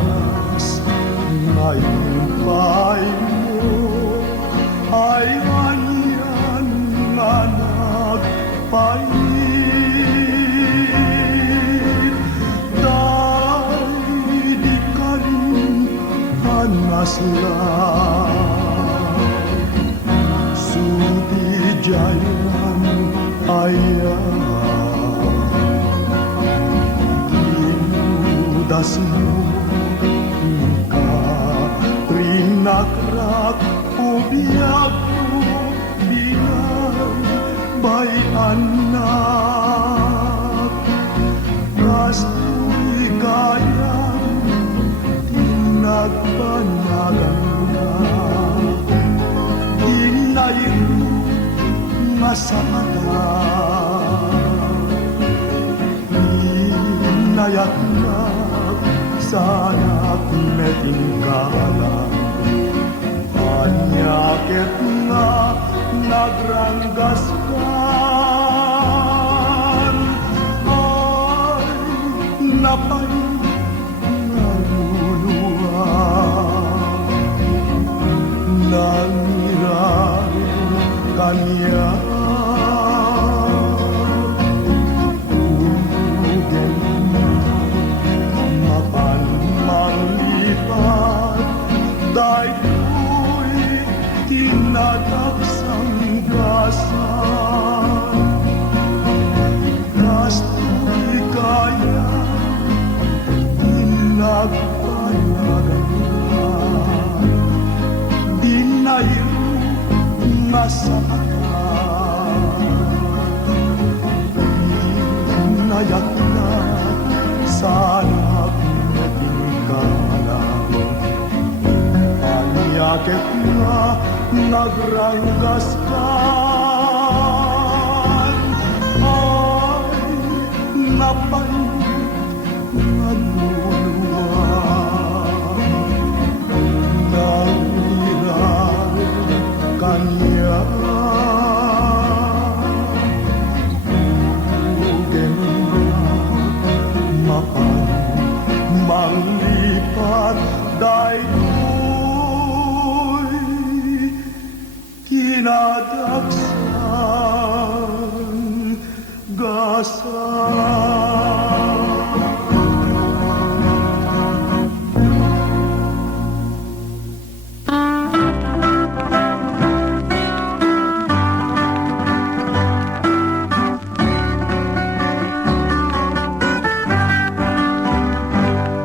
oras ngayon pa'y mo ay anyan nga nagpalit. Dahil di ka rin anaslan, sudi jayan ayan. Inudas mo ka rinakrak ubiyag mo binay bay anak. Kasto'y gayang tinagpanagan na dinayin masama. Inayak na sanak metingkalan, anyakit na nagranggaskan. Ay napay naluluwa, nangyari kanya. Dahil'y tinataksang gasan, kasto'y kaya tinagpanagan na dinayo masama. Inayak na sana yakit na nagranggaskan. Ay napay naluluwa, nangyari kanya. Ugin mapan manglipat dahil kinadaksang gasan.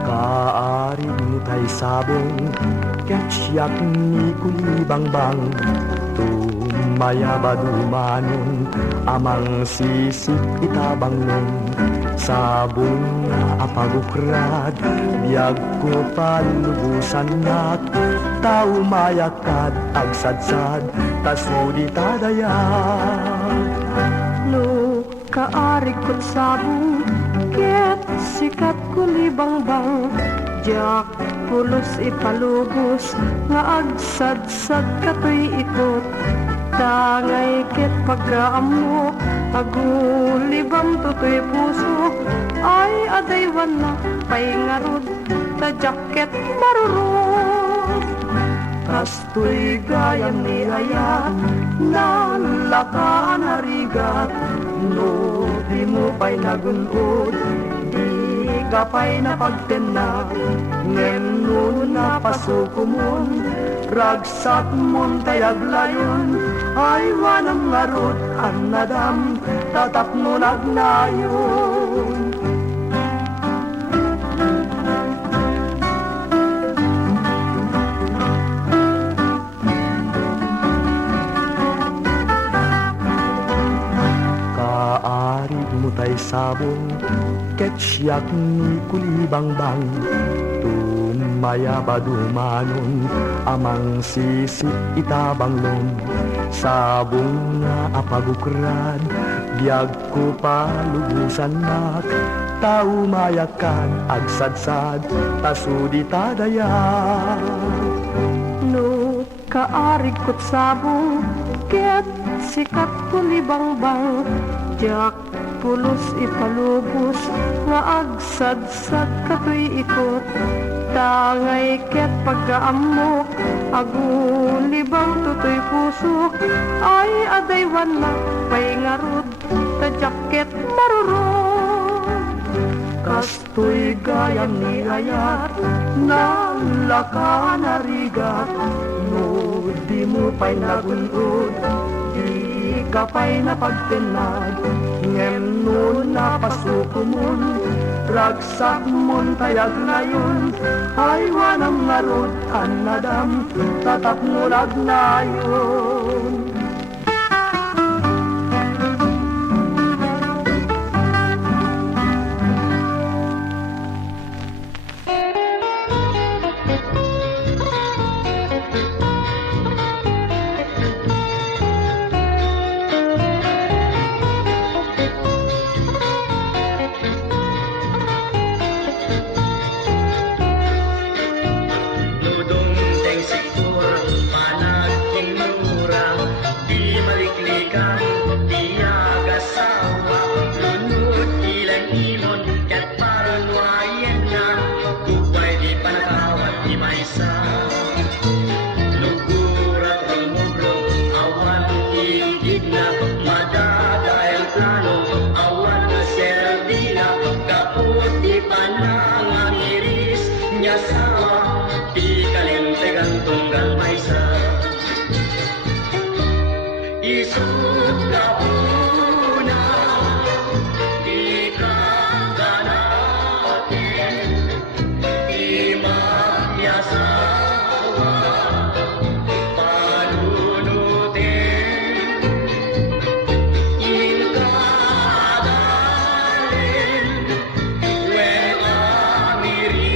Kaari mo tayo sabong katsyak ni kulibangbang, tumaya badumanon amang sisip itabang nun. Sabong na apagukrad biyag ko palubusan nak, tao mayakad agsadsad tasudi tadayag. No kaari ko't sabong ket sikat kulibangbang, jak pulos ipalubos nga agsadsad katoy ikot. Tangay ket pagkaamok agulibam totoy puso, ay adaywan na paingarod ta jacket marurot. Kasto'y gayam ni ayat nalakaan harigat, no di mo pa'y nagunod di kapay na pagtenag. Ngeno na pasukumon ragsak mon tayag layon, ay wanang ngarot ang nadam tatap mo nagnayon. Kaari mo tay sabong ketsyak ni kulibangbang, tumaya badumanon amang sisip itabang lom. Sabong nga apagukrad biyag ko palubusan nak, tao mayakan agsadsad tasudi tadayag. No kaari ko't sabong ket sikat kulibangbang, jak pulos ipalubos nga agsadsad katoy ikot. Tangay ket pagkaamok, agulibang tutoy pusok, ay adaywan na pay ngarud, ta jacket marurot. Kastoy gayam ni ayat, na laka narigat, no di mo pa'y nagunod, di ka pa'y napagtinag, ngem nun napasuko mon, ragsak mon tayag ngayon, ay wanang ngarod anadam, tatap ngulag na yun. Isut kapuna, di kaganatin, imam yasawa, panunutin, inkadalin, wen amirisin.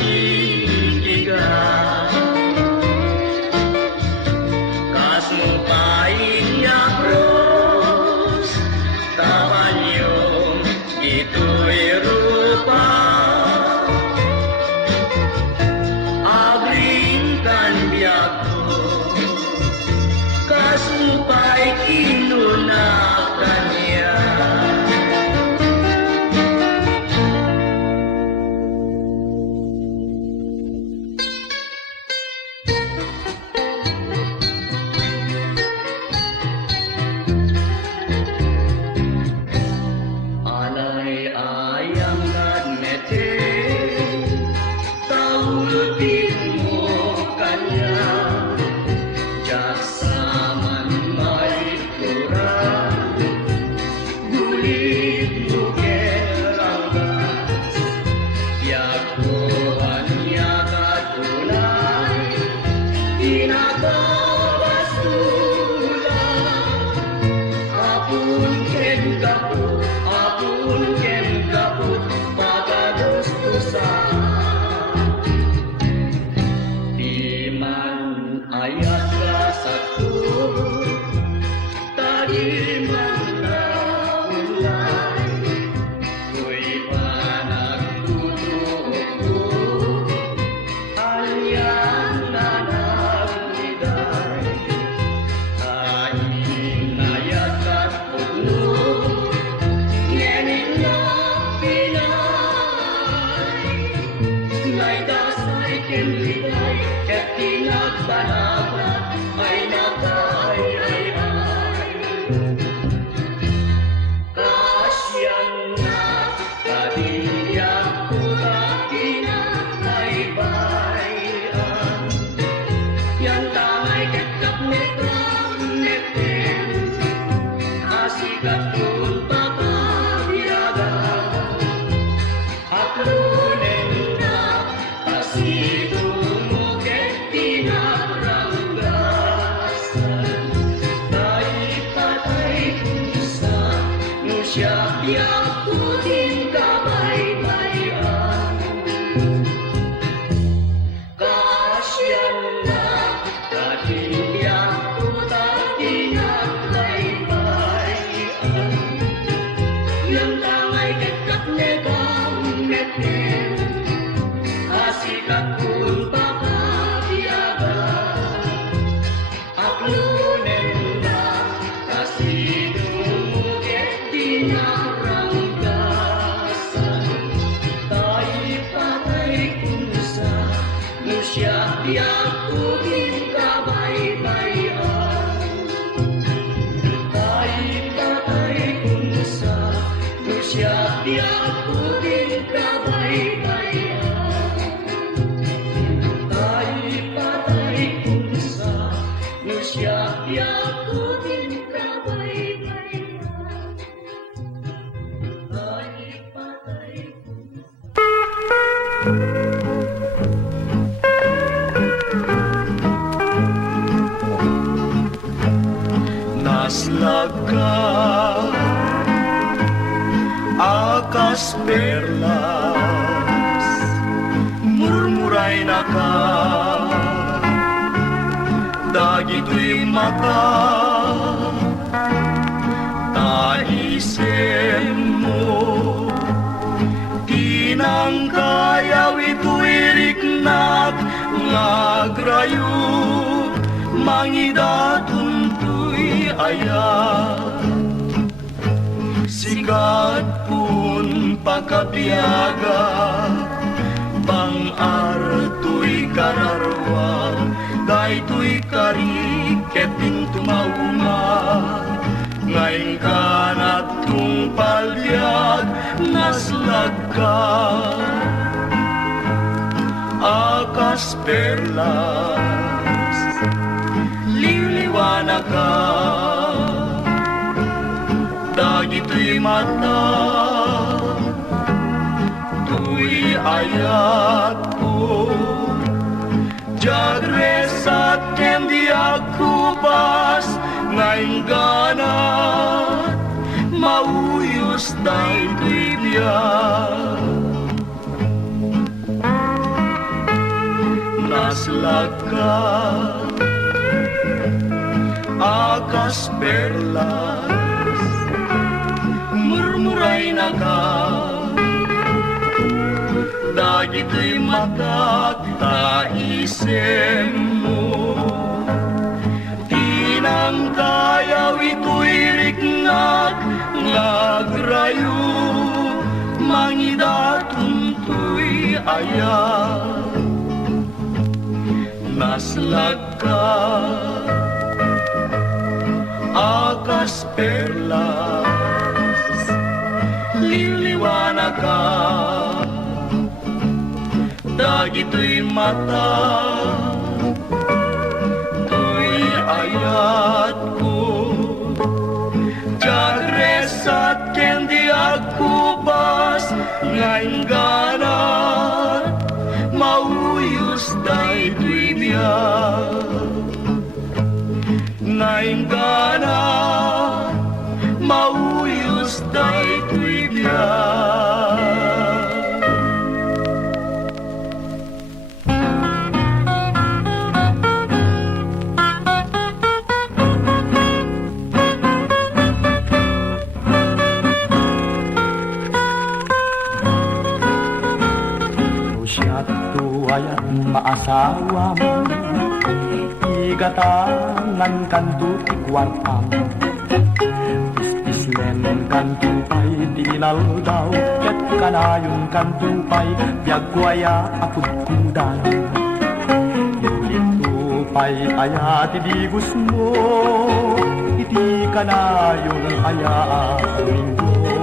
kasiligan. Kasumpain niya bros, kabanyong ito'y rupa. Agring kan biyak ko, kasumpay kinunakan niya. Alay ayang nagmete, taulutin mo kanya. Jaksaman may kurang, gulit mo keranggas. Yakuhan niya katunay, inagabasulan. Apun ken kaput, pagadustusan. Di man ayat rasaku, tadi man naulay. Kuy panagtutuko, alyan na nagniday. Kain ayat katpugno, ngening na pinay. Ngay dasay kenliday, ket tinagbanabat, ay nakay-ay-ay. Kasyan na kadiyang kulakin ay bayan. Yang tangay ket kapnetang neten, asikat kun papabiyagan. Aklunen na asidumo ket tinabranggasan. Naipatay kunsa no siya biyakutin kabaybayan. Kasyan na kadiyang kulakin ay bayan. Yang tangay ket kapnetang neten, asikat kun papabiyagan. Aklunen na kasidungo ket tinabranggasan. Taipatay kunsa no siya biyakutin kabaybayan. Taipatay kunsa no siya biyakutin kabaybayan. Taipatay kunsa no siya biyakutin kabaybayan. Taipatay kunsa. Naslag ka, akas perlas, murmuray na ka, dagito'y mata, taisen mo, di nang kayaw ito'y riknag, ngagrayo, mangidatun ayat. Sikat pun pakabiyaga, pang-arto'y kararwa, dayto'y kariketing tumauma. Ngayon ka na tungpalyag, naslag ka, akas perlas, liliwanag ka. Dagito'y mata, tu'y ayat ko. Jagresat kendi akubas, ngayon ganat, mauyos da'y bibiyak. Naslag ka, akas perlas, murmuray na ka, dagito'y matak taisem mo. Tinang kayaw ito'y riknag, ngagrayo, mangidatunto'y ayak. Naslag ka, akas perlas, liliwanag ka, dagito'y mata, to'y ayat ko. Jagres at kendi agkubas, ngayon ganat, mauyos day to'y biyak. Ngayon ganat, mauyos day to'y biyak. Ayat maasawa mo, igatangan kanto tikwartam, pislem kanto pa'y tinaldaw, ket kanayon kanto pa'y biyagwaya akod kudan. Ito pa'y ayat idigos mo, iti kanayon aya akminggo.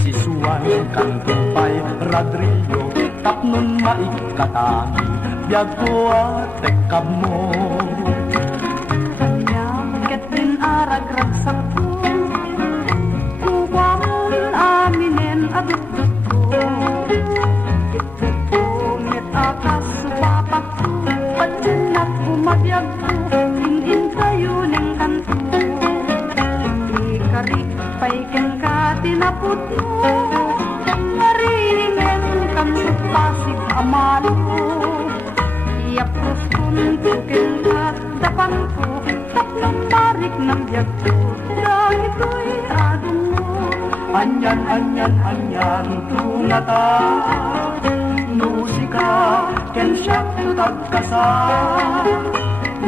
Sisuan kanto pa'y radriyo, tapnon maikatami, biyag ko at tekab mo. Yaket din aragragsak ko, kuwamon aminen adutut ko. Itut ko met akas supapak ko, padyanak umabiyag ko, in kayo neng kanto. Ikarik paiken ka tinaput mo, naririmen kanto pasig amalo. Iapros kong tukin at dapan ko, tatlong tarik ng biyag ko, dahil ko'y adong mo. Anyan, anyan, anyan, tungata, musika, ken siya tutagkasa.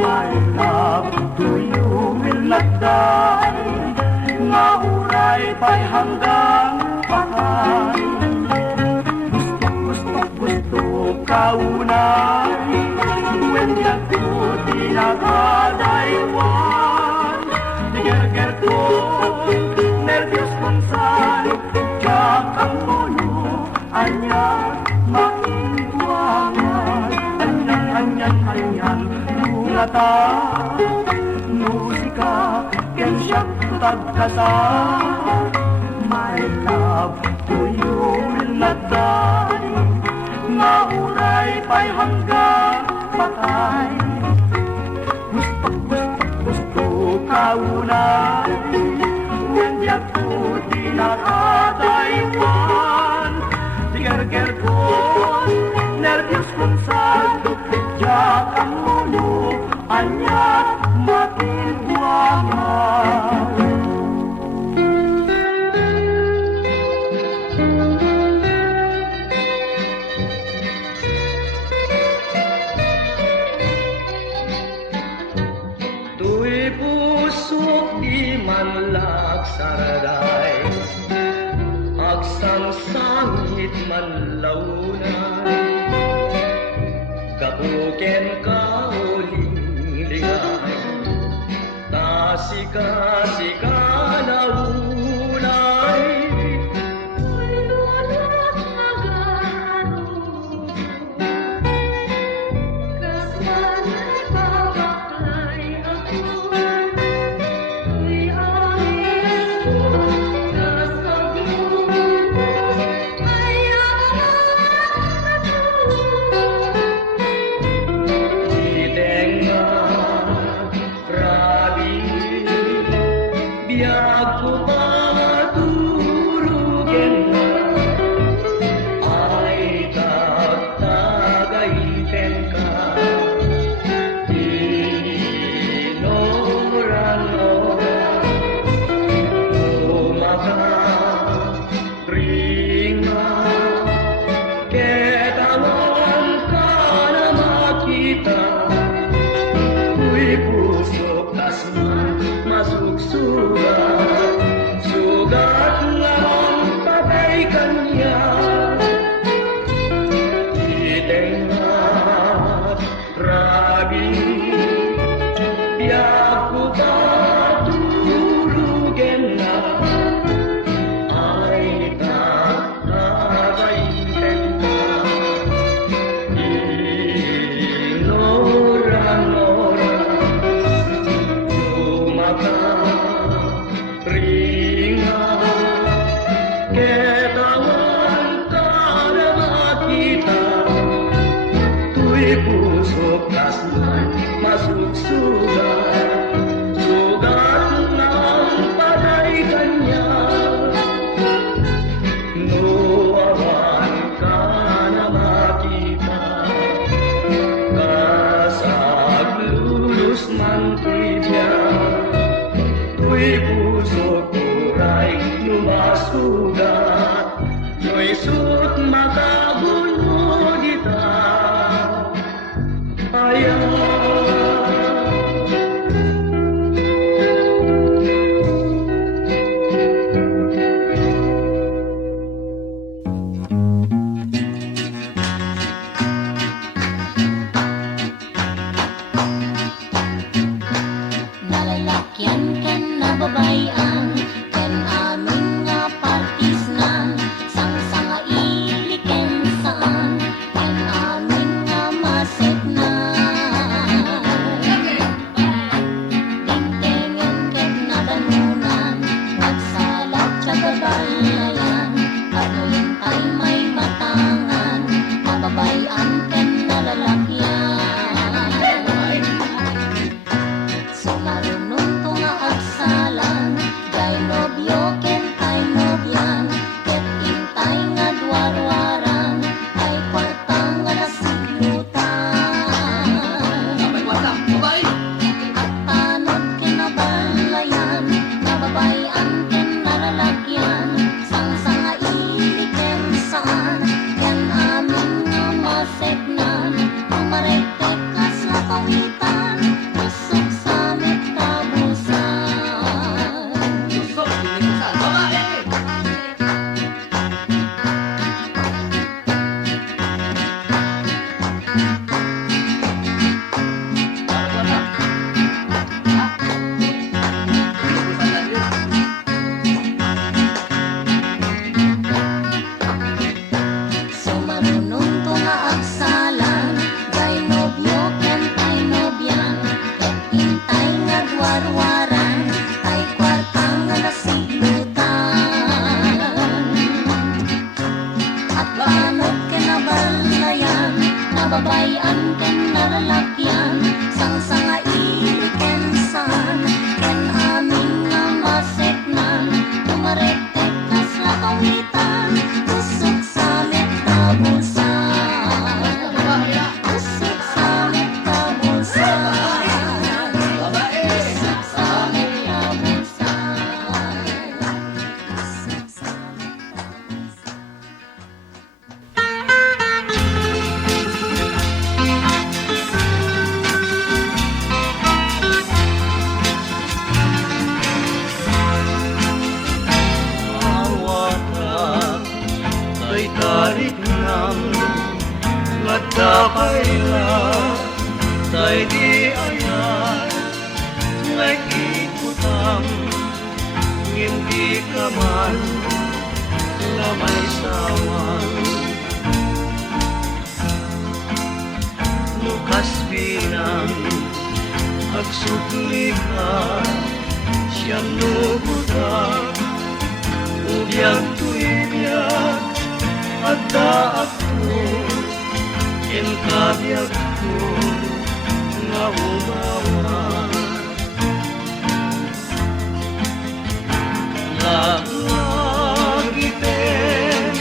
My love, to you will not die, nga uray pa'y hanggang patay. Gusto kaunay, when yaku tinakadaywan. Diger-ger ko, nervyos kong saan, kakang mulo, anyan, makinuangan. Anyan, anyan, anyan, tungata, musika, ken siya tutagkasa. My love, to you will not die, nga uray pa'y hanggang patay. Gusto kaunay, when yaku tinakadaywan. Diger-ger ko, nervyos kung saan, yakang mulo, anyat makinuangan. Saraday, agsang sangit man launay, kabuken ka uling ligay, tasika na ulay. Uy, luwalak magano, kasmanay babaklay ako. Uy, Pinas man masugsugan, sugat ng patay kanya. Nuwawan ka na makita, kasaglulus man tibya. Tuy puso kuray lumasugat, No'y sut makabunod ita. Nalalakyan ken nababayan, ken amin nga partisnan, sang-sanga iliken saan, ken amin nga maseknan. Dingtengen ken nadanunan, nagsalat sa gabalayan, patuintay may matangan, nababayan ken nalalakyan. Sumarunong to nga agsalan, jay nobyo ken tay nobyan, ket intay nga dwarwaran, ay kwartang nga nasiglutan. At tanod ken nabalayan, nababayan ken nalalakyan, sang-sanga iliken saan, yan amin nga maseknan, tumarektek kas lakawitan, tusok sa metabusan. Sumarunong to nga agsalan, jay nobyo ken tay nobyan, ket intay nga dwarwaran, ay kwartang nga nasiglutan. At banod ken nabalayan, nababayan ken nalalakyan, sang-sanga iliken saan, ken amin nga maseknan, tumarektek kas lakawitan, tusok sa metabusan. Tusok sa metabusan. Tusok sa metabusan. Tusok sa metabusan. Awata kay tarik nam ngadapayla tay di ayan ngay ikutam ngimpi ka man lamay sawan lukas binang agsugli ka siyang nubutak Ubiyang tuibiyag at daak ko Inkabiyag ko nga umawa Lagitin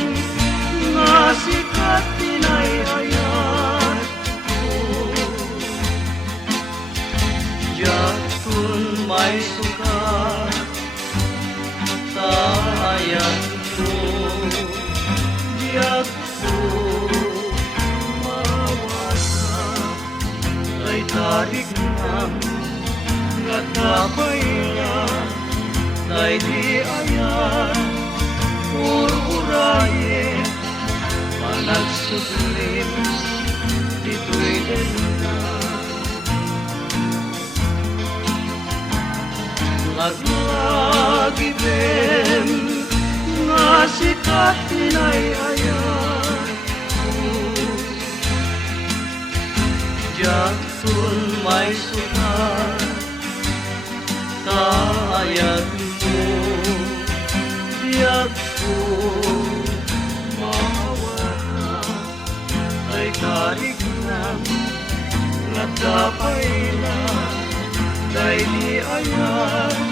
nga sikat pinayayat ko Jatun may sukat Sayang ko, diyak ko, mawasak ay tarik ng nagkapaya, ay di ayan, ururaye, panagsuglim, dito'y dena. Lagi din nga sikat pinayayan ko Jatun may sukat Kayat mo Diyak ko Mawala Ay tarik ng di ayan